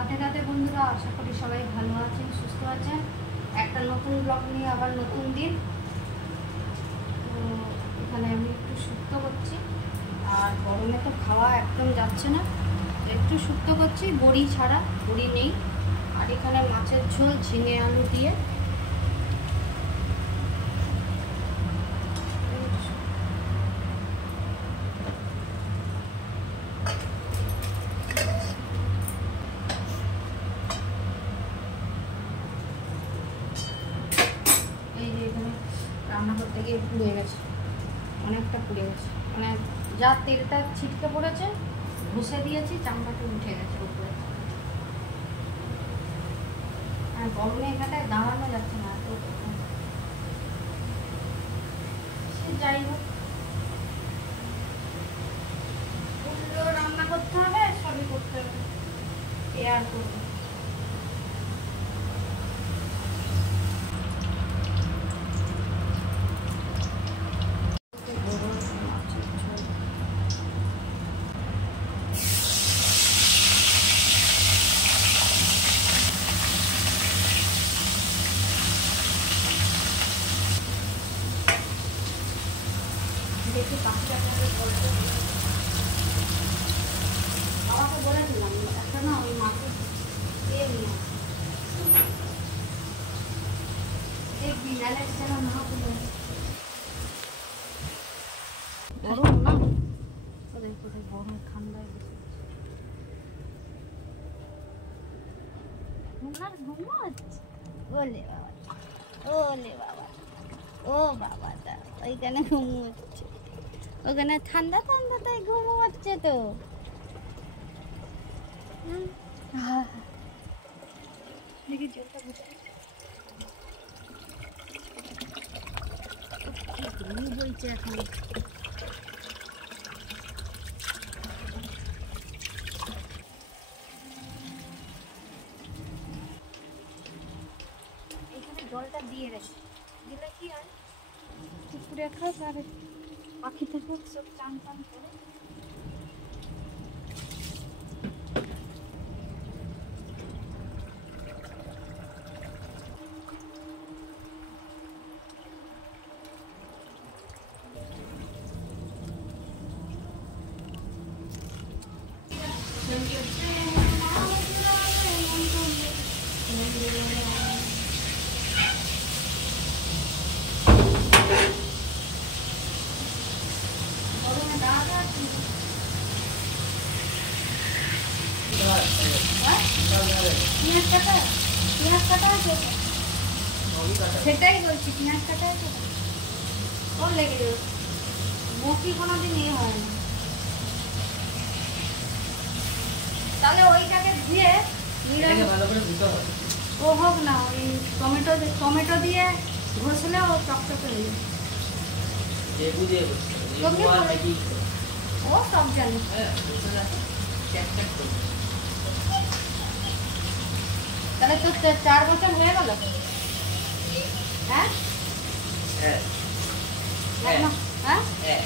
রাতে রাতে বন্ধুরা, আশা করি সবাই ভালো আছেন, সুস্থ আছেন। একটা নতুন ব্লগ নিয়ে আবার নতুন দিন। তো এখানে আমি একটু শুক্তো করছি, আর গরমে তো খাওয়া একদম যাচ্ছে না, একটু শুক্তো করছি, বড়ি ছাড়া, বড়ি নেই। আর এখানে মাছের ঝোল ঝিঙে আলু দিয়ে। রান্না করতে গিয়ে পুড়ে গেছে, অনেকটা পুড়ে গেছে, মানে যা তেলটা ছিটকে পড়েছে, ঘষে দিয়েছি, চামড়াটা উঠে গেছে উপরে। আর গরমে এখানটায় দাঁড়ানো যাচ্ছে না, এত সে যাই হোক, রান্না করতে হবে, সবই করতে হবে, এ আর করবো। দেখি বাচ্চা বাবাকে বলেছিলাম একটা না ওই মাছের দিয়ে নিয়ে দেখবি, নাহলে যেন না বলে গরম না, কোথায় কোথায় গরম ঠান্ডায় ঘুমার ঘুমাচ্ছে। ওলে বাবা, ওলে বাবা, ও বাবা, তা ওইখানে ঘুমোচ্ছে, ওখানে ঠান্ডা ঠান্ডা তাই ঘুমোচ্ছে তো। দেখি জলটা বসে বলছে এখন। এখানে জলটা দিয়ে রেখে দিলে কি হয়, পুকুরে খাস আর পাখি থেকে সব চান টান করে। সেটাই বলছি, পেঁয়াজ কাটা আছে ওর লেগে যাবে, বসি কোনোদিন ইয়ে হয় না। তাহলে ওইটাকে ধুয়ে ভালো করে ধুতে হবে, ও হোক না, ওই টমেটো দিয়ে ঘষলে ও চকচকে হয়ে যাবে। ও সব জানে। তাহলে তো 4 বছর হয়ে গেল। হ্যাঁ হ্যাঁ,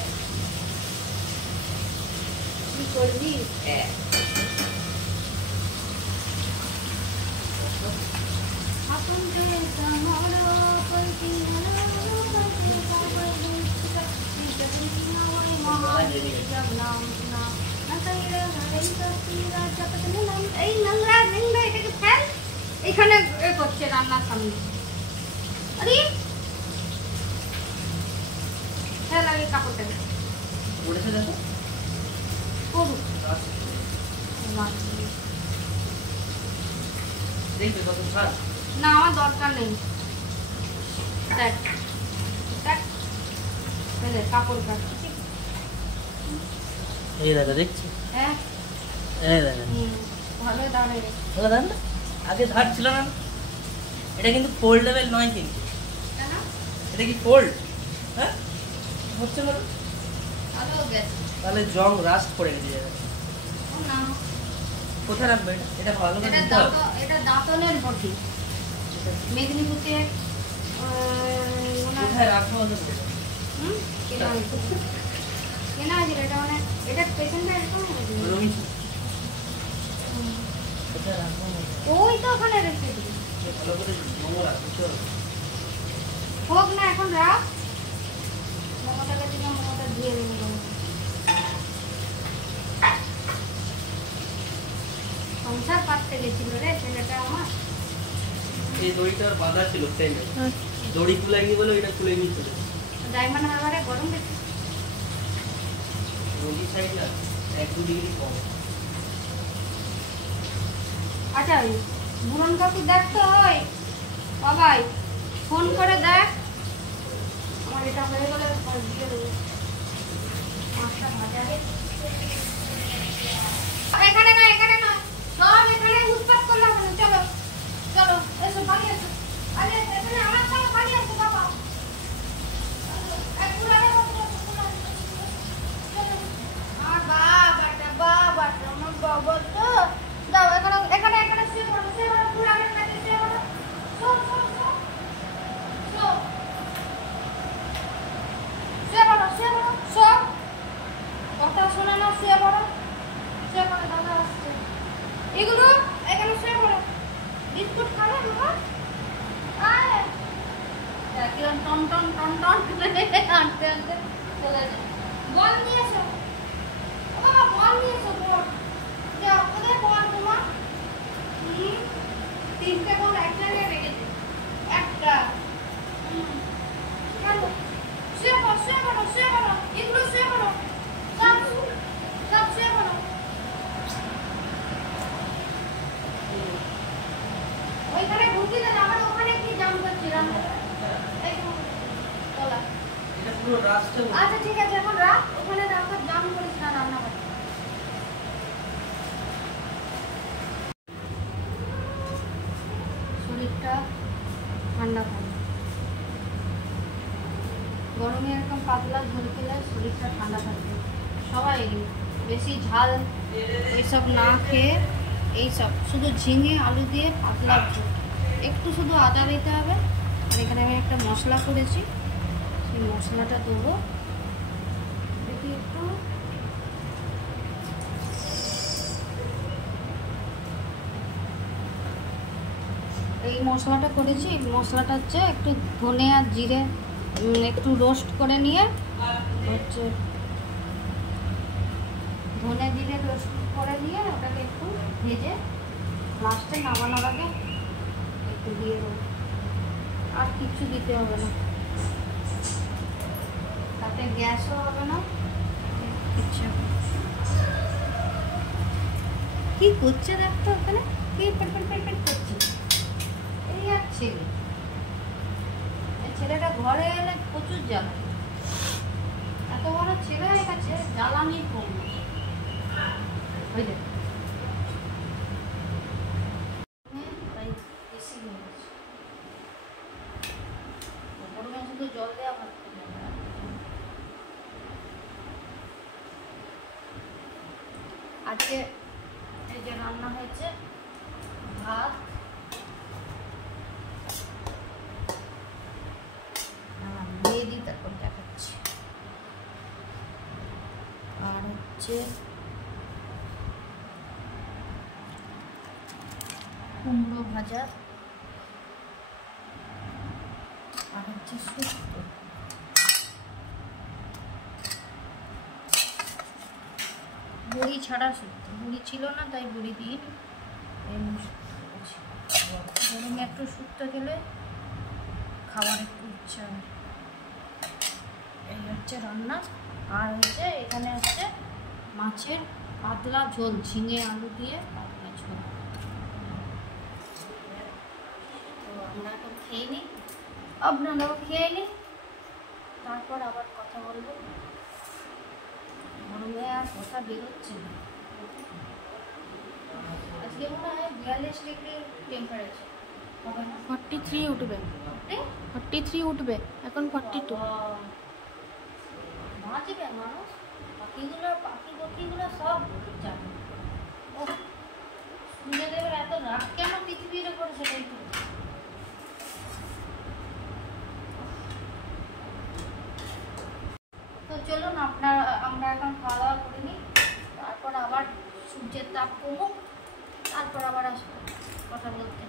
কি করবি? এখানে করছে রান্নার সামনে। আরে হ্যাঁ, লাগে কাপড়টা করুক, না আমার দরকার নেই। দেখ দেখ কাপড় কাটছি, এই দেখা দেখছি। হ্যাঁ ভালো দাঁড়ায়, ভালো দাঁড়ান না, আগে ধার ছিল না। এটা কিন্তু ফোল্ডেবল নয়, কিন্তু এটা কি ফোল্ড? হ্যাঁ হচ্ছে বলো, তাহলে জং রাস্ট করে গেছে যাবে। কোথায় রাখবে এটা? এটা ভালো করে দিতে হবে। এটা দাঁতনের বটি, মেদিনীপুরতে কোথায় রাখবো বলো? কেনা আছে এটা, মানে এটা পেশেন্টটা এরকম ওই তো ওখানে রেখে দিই। ভালো করে নোংরা বুঝছো? হোক না, এখন রাখ। মোমোটাকে দিকে মোমোটা ধুয়ে দেবো। সংসার পাততে গেছিল রে ছেলেটা আমার। এই দড়িটার বাঁধা ছিল ট্রেনে, দড়ি খুলাইনি বলে ওইটা খুলে নিয়ে চলে ডায়মন্ড হারবারে গরম বেশি। নদী সাইড না 1-2 ডিগ্রি কম। আচ্ছা বুড়ন কাকু দেখতে হয় বাবাই, ফোন করে দেখ। আমার এটা হয়ে গেলে দিয়ে দেবো। মাছটা ভাজা এখানে না, এখানে না, সব এখানে উৎপাত করলাম। চলো চলো, এসো বাড়ি এসো। আরে এখানে আমার সঙ্গে বাড়ি এসো বাবা। আমার বাবাটা বাবাটা আমার বাবা তো দাও এখানে এখানে এখানে শুয়ে পড়ো, শুয়ে পড়ো, পুরানের কাছে শুয়ে পড়ো। শো শো শো শো শুয়ে পড়ো, শুয়ে পড়ো, শো। কথা শোনা না, শুয়ে পড়ো, শুয়ে পড়ো, দাদা আসছে। এগুলো এখানে শুয়ে পড়ো। বিস্কুট খাবে বাবা? আয় কিরম টন টন টন টন আনতে আনতে চলে যায়। বল নিয়ে এসো বাবা, বল নিয়ে এসো। বল যাও, কোথায় বল তোমার? 3টে বল এক জায়গায় রেখেছে। একটা কেন? শুয়ে পড়ো, শুয়ে পড়ো, শুয়ে পড়ো, এগুলো শুয়ে পড়ো, সব সব শুয়ে পড়ো। ওইখানে ঢুকি দেন, আমার ওখানে কি জাম করছিলাম। এটা পুরো রাস্তা। আচ্ছা ঠিক আছে, এখন রাখ, ওখানে রাখার জাম করিস না রান্না করে। শরীরটা ঠান্ডা থাকে, গরমে এরকম পাতলা ঝোল খেলে শরীরটা ঠান্ডা থাকে। সবাই বেশি ঝাল এইসব না খেয়ে এইসব শুধু ঝিঙে আলু দিয়ে পাতলা ঝোল, একটু শুধু আদা দিতে হবে। আর এখানে আমি একটা মশলা করেছি, সেই মশলাটা দেবো। দেখি একটু এই মশলাটা করেছি। এই মশলাটা হচ্ছে একটু ধনে আর জিরে একটু রোস্ট করে নিয়ে হচ্ছে ধনে জিরে রোস্ট করে নিয়ে ওটাকে একটু ভেজে লাস্টে নামানোর আগে একটু দিয়ে দেবো। আর কিছু দিতে হবে না, তাতে গ্যাসও হবে না, কিচ্ছু হবে না। কি করছে দেখতো ওখানে, কি পেট পেট পেট পেট করছে। এই আর ছেলে, এই ছেলেটা ঘরে এলে প্রচুর জ্বালা। এত বড় ছেলে হয়ে গেছে, জ্বালানি কম। বুঝলে তাই বেশি হয়ে গেছে। গরমে শুধু জল দেওয়া ভাত। আজকে এই যে রান্না হয়েছে ভাত, দিয়ে দিই তারপর দেখাচ্ছি। আর হচ্ছে কুমড়ো ভাজা, আর হচ্ছে শুক্তো। বড়ি ছাড়া শুক্তো, বড়ি ছিল না তাই বড়ি দিয়ে গরমে একটু শুক্তো খেলে খাবার একটু ইচ্ছা হয়। এই হচ্ছে রান্না। আর হচ্ছে এখানে হচ্ছে মাছের পাতলা ঝোল, ঝিঙে আলু দিয়ে পাতলা ঝোল। তো আমরা এখন খেয়ে নিই, আপনারাও খেয়ে নিই, তারপর আবার কথা বলবো। গরমে আর কথা বেরোচ্ছে না। আজকে মনে হয় 42 ডিগ্রি টেম্পারেচার হবে না? 43 উঠবে, 43 উঠবে, এখন 42। বাঁচবে মানুষ, পাখিগুলো সব যাবে। ও সূর্যদেবের এত রাগ কেন পৃথিবীর উপর, সেটাই তো। তো চলুন আমরা এখন খাওয়া দাওয়া করে নিই, তারপর আবার সূর্যের তাপ কমুক, তারপর আবার আসা কথা বলতে।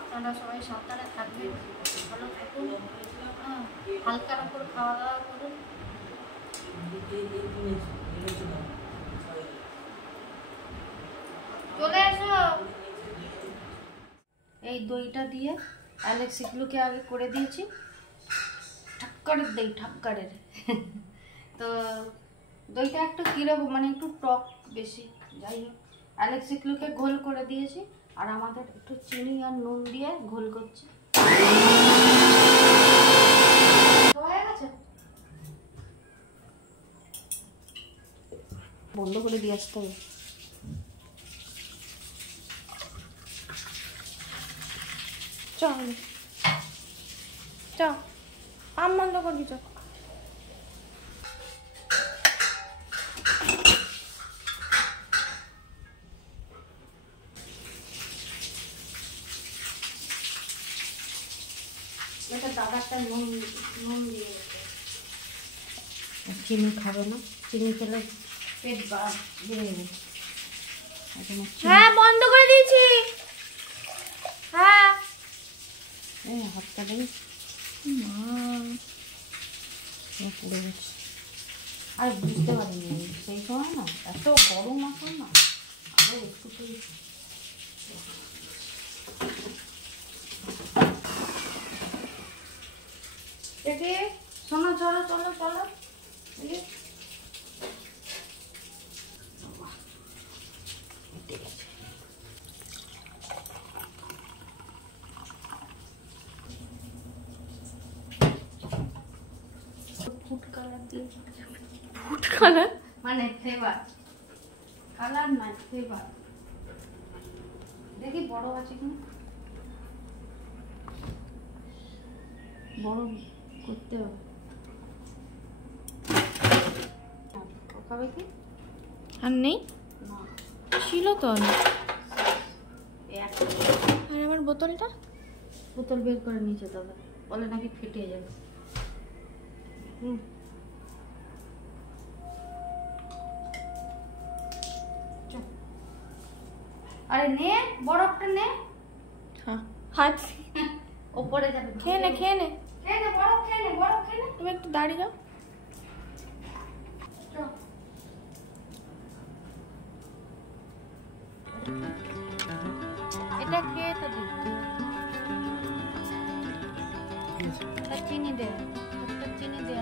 আপনারা সবাই সাবধানে থাকবেন, ভালো থাকুন, হালকার উপর খাওয়া দাওয়া করুন। চলে এসো। এই দইটা দিয়ে অ্যালেক্স এগুলোকে আগে করে দিয়েছি, ঠাক্কারের দই, ঠাক্কারের। তো দইটা একটু কীরকম মানে একটু টক বেশি, যাই হোক অ্যালেক্স এগুলোকে ঘোল করে দিয়েছি, আর আমাদের একটু চিনি আর নুন দিয়ে ঘোল করছি। হয়ে গেছে, বন্ধ করে দিয়ে আসতে হবে। চল চল, আম বন্ধ করবি চল। এটা দাদারটা নুন দিয়ে চিনি খাবে না, চিনি খেলে পেট বেড়ে যাবে। হ্যাঁ বন্ধ করে দিয়েছি। হ্যাঁ হাতটা দেবে পুড়ে গেছে। আর বুঝতে পারিনি সেই সময় না, এত গরম আসল না, আরও একটু দেখে শোনো, চলো চলো চলো। ফুড কালার দিয়ে, ফুড কালার মানে ফ্লেভার, কালার নয় ফ্লেভার। দেখি বড় আছে কিনা, বড় করতে হবে। খাবে কি? আর নেই, না ছিল তো অনেক। একটা আর আমার বোতলটা, বোতল বের করে নিচে দাদা, বলে নাকি ফেটে যাবে। আরে নে, বরফটা নে। হ্যাঁ হাত ওপরে যাবে, খেয়ে নে খেয়ে নে। খেয়ে নে বরফ, খেয়ে নে বরফ, খেয়ে নে। তুমি একটু দাঁড়িয়ে যাও। এটা খেয়ে তো দিই, চিনি দে, চিনি দে।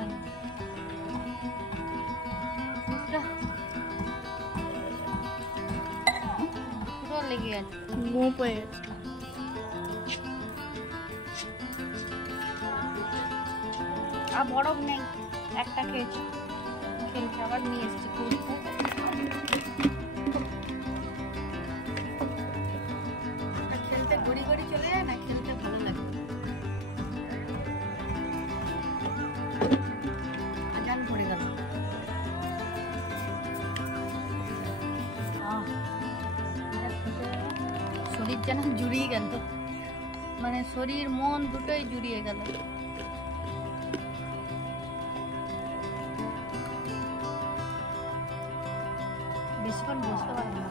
পুরো লেগে আছে, মুখ হয়ে গেছে। আর বরফ নেই, একটা খেয়েছি, খেলতে আবার নিয়ে এসছি করতে। খেলতে গড়ি গড়ি চলে যায় না, খেলতে ভালো লাগে। আজান পড়ে গেল। শরীর যেন জুড়িয়ে গেল, মানে শরীর মন দুটোই জুড়িয়ে গেল। বেশিক্ষণ বসতে পারি না,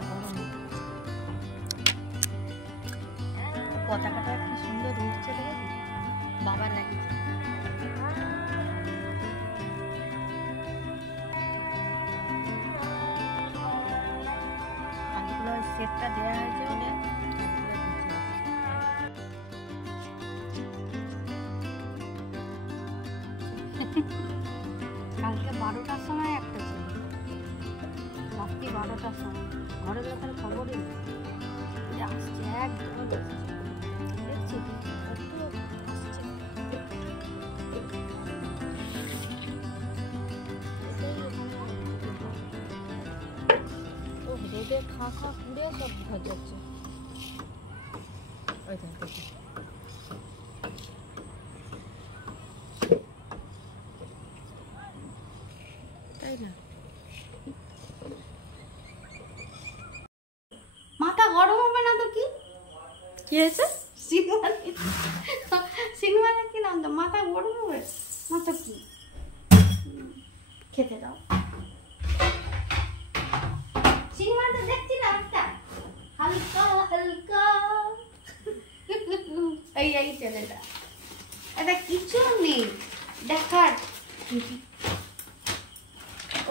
পতাকাটা কি সুন্দর উঠছে, দেখেছি বাবার লাগিয়েছে। আগেগুলো সেটটা দেওয়া হয়েছে বলে কালকে 12টার সময় একটা ছিল, রাত্রি 12টার সময়। ঘরের লোকের খবরই নেই, আসছে একদম দেখছি আসছে। ও রোদে খা পুড়ে সব হয়ে যাচ্ছে। তাই না, মাথা গরম হবে না তো? কি হয়েছে? সিনেমা দেখি না, মাথা গরম হবে। মাথা কি খেতে দাও, সিনেমাটা দেখছি না, একটা হালকা হালকা এই ছেলেটা এটা কিছু নেই দেখার।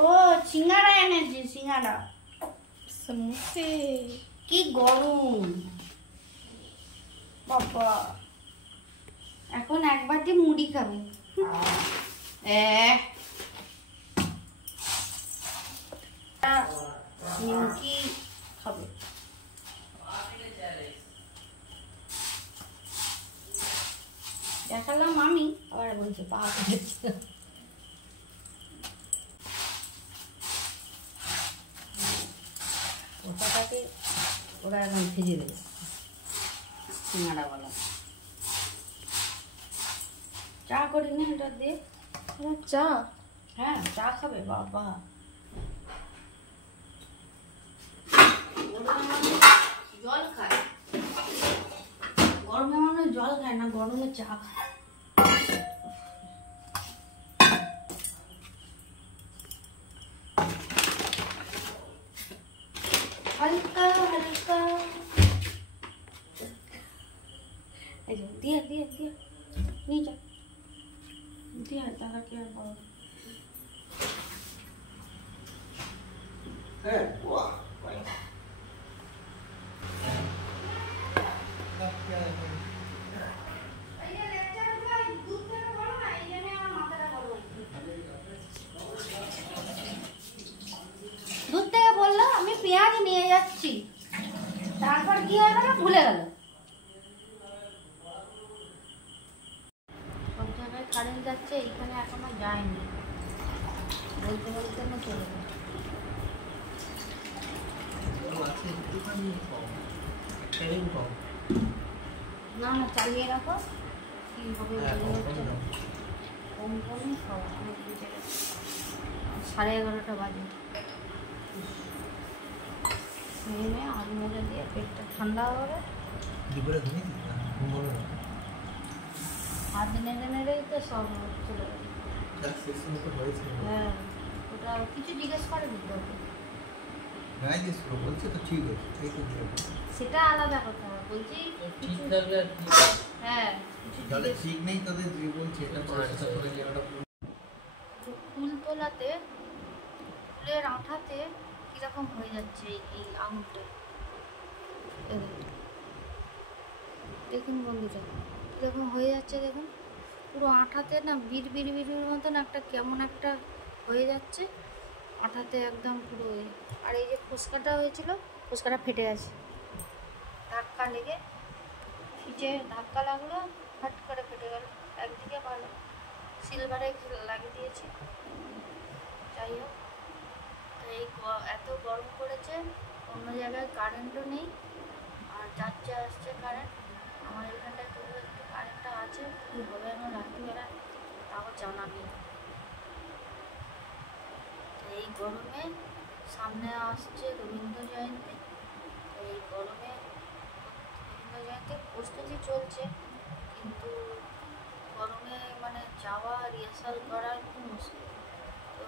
ও সিঙ্গারা এনেছি, সিঙ্গারা। সমোসে কি গরম বাবা, এখন এক বাটি মুড়ি খাবে। নিমকি খাবে। দেখালাম আমি, আবার বলছে পা কেটেছে। ওটাকে ওরা এখন ভেজে দেবে সিঙ্গাড়াওয়ালা। চা করি না এটা দিয়ে? চা? হ্যাঁ চা খাবে বাবা। জল খায়, গরমে মানুষ জল খায় না, গরমে চা খায়। হালকা হালকা দিয়ে দিয়ে দিয়ে নিয়ে যা, দিয়ে তারা কি আর বলো। দুধ থেকে বললো আমি পেঁয়াজ নিয়ে যাচ্ছি, তারপর কি হয়ে গেল ভুলে গেল। সব জায়গায় কারেন্ট যাচ্ছে, এইখানে এখনো যায়নি, বলতে বলতে না চলে গেল। না না চালিয়ে রাখো, কি হবে কম কমই খাওয়া, অনেক বুঝে গেছে। 11:30 বাজে। নেমে আলু মেরে দিয়ে পেটটা ঠান্ডা হবে। হাত নেড়ে নেড়েই তো সব চলে গেল। হ্যাঁ ওটা কিছু জিজ্ঞেস করে দিতে হবে, সেটা আলাদা কথা। বলছি কিছু হ্যাঁ কিছু ঠিক নেই তাদের যে বলছে এটা ফুল তোলাতে ফুলের আঠাতে কিরকম হয়ে যাচ্ছে এই আঙুলটা। দেখুন বন্ধুরা কিরকম হয়ে যাচ্ছে, দেখুন পুরো আঠাতে না বিড় বিড় বিড়ির মতন একটা কেমন একটা হয়ে যাচ্ছে আঠাতে একদম পুরো। আর এই যে ফুসকাটা হয়েছিল, ফুসকাটা ফেটে গেছে, ধাক্কা লেগে ফিচে ধাক্কা লাগলো, ফাট করে ফেটে গেল। একদিকে ভালো সিলভারে লাগিয়ে দিয়েছি। যাই হোক, এই এত গরম পড়েছে, অন্য জায়গায় কারেন্টও নেই, আর যাচ্ছে আসছে কারেন্ট। আমার এখানটায় তবু একটু কারেন্টটা আছে, কী হবে আমার রাত্রিবেলা তাও জানা নেই। এই গরমে সামনে আসছে রবীন্দ্র জয়ন্তী, এই গরমে রবীন্দ্র জয়ন্তীর প্রস্তুতি চলছে, কিন্তু গরমে মানে যাওয়া রিহার্সাল করা খুব মুশকিল। তো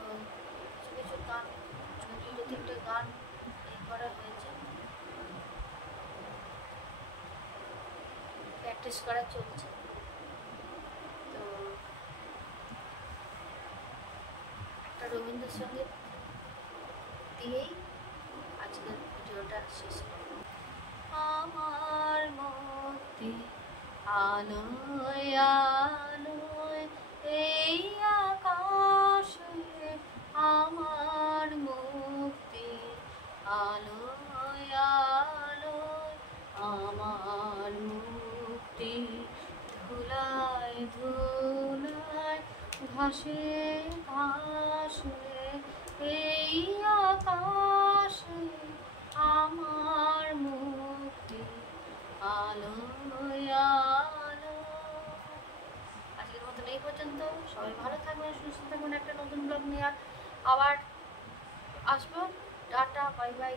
কিছু কিছু গান, 2-3টে গান এই করা হয়েছে, প্র্যাকটিস করা চলছে। তো একটা রবীন্দ্রসঙ্গীত দিয়েই আজকের ভিডিওটা শেষ করব। আমার মুক্তি আলোয় আলোয় এই আকাশে, আমার মুক্তি আলোয় আলোয়, আমার মুক্তি ধুলায় ধুলায় ঘাসে ঘাসে এই আকাশে, আমার মুক্তি আলোয় আলো। আজকের মতন এই পর্যন্ত, সবাই ভালো থাকবেন, সুস্থ থাকবেন। একটা নতুন ব্লগ নিয়ে আবার আসবো। Tata, bye bye.